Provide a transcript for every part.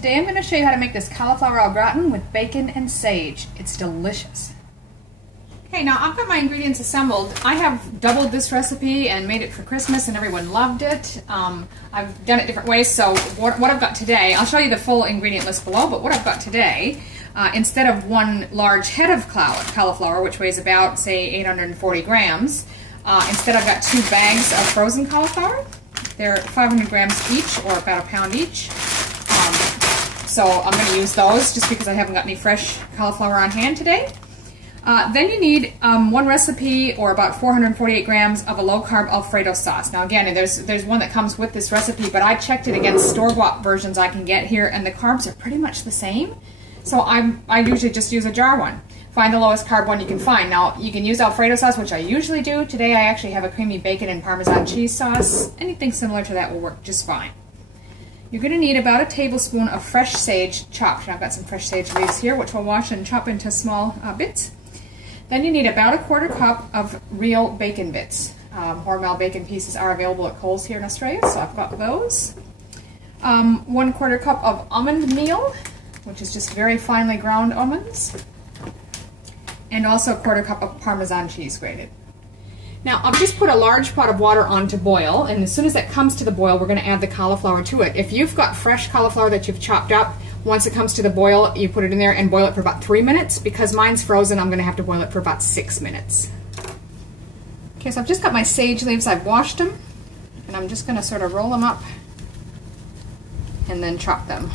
Today I'm going to show you how to make this cauliflower au gratin with bacon and sage. It's delicious. Okay, now I've got my ingredients assembled. I have doubled this recipe and made it for Christmas and everyone loved it. I've done it different ways, so what I've got today, I'll show you the full ingredient list below, but what I've got today, instead of one large head of cauliflower, which weighs about, say, 840 grams, instead I've got 2 bags of frozen cauliflower. They're 500 grams each, or about a pound each. So I'm going to use those just because I haven't got any fresh cauliflower on hand today. Then you need one recipe, or about 448 grams of a low-carb Alfredo sauce. Now again, there's one that comes with this recipe, but I checked it against store-bought versions I can get here, and the carbs are pretty much the same. So I usually just use a jar one. Find the lowest carb one you can find. Now you can use Alfredo sauce, which I usually do. Today I actually have a creamy bacon and parmesan cheese sauce. Anything similar to that will work just fine. You're going to need about a tablespoon of fresh sage chopped. And I've got some fresh sage leaves here, which we'll wash and chop into small bits. Then you need about a 1/4 cup of real bacon bits. Hormel bacon pieces are available at Kohl's here in Australia, so I've got those. 1/4 cup of almond meal, which is just very finely ground almonds. And also a 1/4 cup of parmesan cheese grated. Now I've just put a large pot of water on to boil, and as soon as that comes to the boil, we're going to add the cauliflower to it. If you've got fresh cauliflower that you've chopped up, once it comes to the boil, you put it in there and boil it for about 3 minutes. Because mine's frozen, I'm going to have to boil it for about 6 minutes. Okay, so I've just got my sage leaves. I've washed them, and I'm just going to sort of roll them up and then chop them.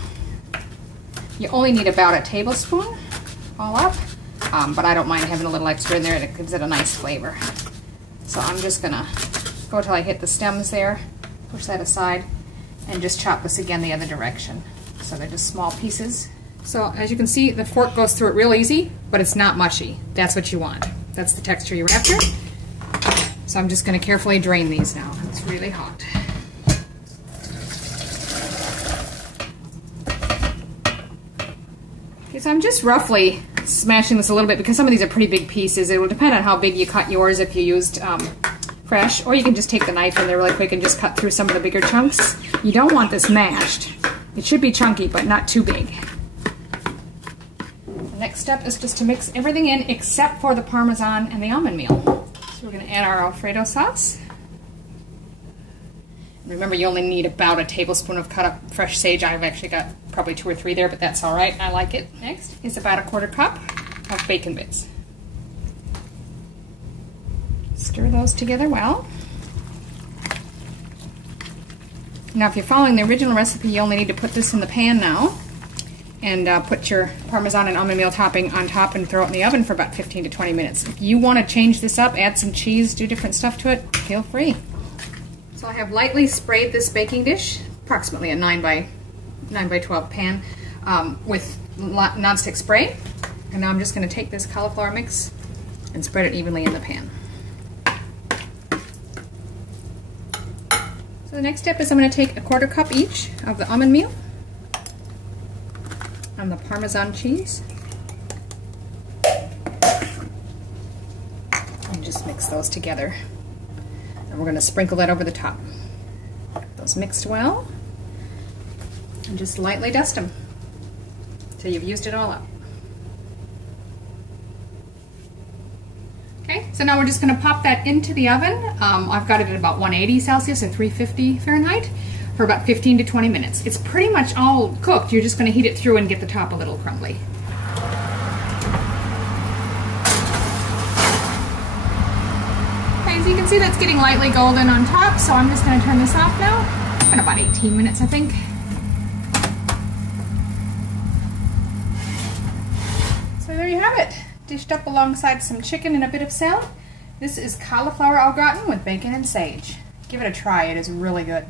You only need about a tablespoon all up, but I don't mind having a little extra in there. It gives it a nice flavor. So I'm just going to go till I hit the stems there, push that aside, and just chop this again the other direction. So they're just small pieces. So as you can see, the fork goes through it real easy, but it's not mushy. That's what you want. That's the texture you're after. So I'm just going to carefully drain these now. It's really hot. Okay, so I'm just roughly smashing this a little bit because some of these are pretty big pieces. It will depend on how big you cut yours if you used fresh, or you can just take the knife in there really quick and just cut through some of the bigger chunks. You don't want this mashed. It should be chunky, but not too big. The next step is just to mix everything in except for the parmesan and the almond meal. So we're going to add our Alfredo sauce. Remember, you only need about a tablespoon of cut up fresh sage. I've actually got probably 2 or 3 there, but that's all right. I like it. Next is about a 1/4 cup of bacon bits. Stir those together well. Now, if you're following the original recipe, you only need to put this in the pan now and put your parmesan and almond meal topping on top and throw it in the oven for about 15 to 20 minutes. If you want to change this up, add some cheese, do different stuff to it, feel free. So I have lightly sprayed this baking dish, approximately a 9 by 12 pan, with nonstick spray. And now I'm just going to take this cauliflower mix and spread it evenly in the pan. So the next step is I'm going to take a 1/4 cup each of the almond meal and the parmesan cheese and just mix those together. And we're going to sprinkle that over the top. Get those mixed well and just lightly dust them until you've used it all up. Okay, so now we're just going to pop that into the oven. I've got it at about 180 Celsius or 350 Fahrenheit for about 15 to 20 minutes. It's pretty much all cooked. You're just going to heat it through and get the top a little crumbly. Okay, so you can see that's getting lightly golden on top, so I'm just going to turn this off now. It's been about 18 minutes, I think. So there you have it. Dished up alongside some chicken and a bit of salad. This is cauliflower au gratin with bacon and sage. Give it a try, it is really good.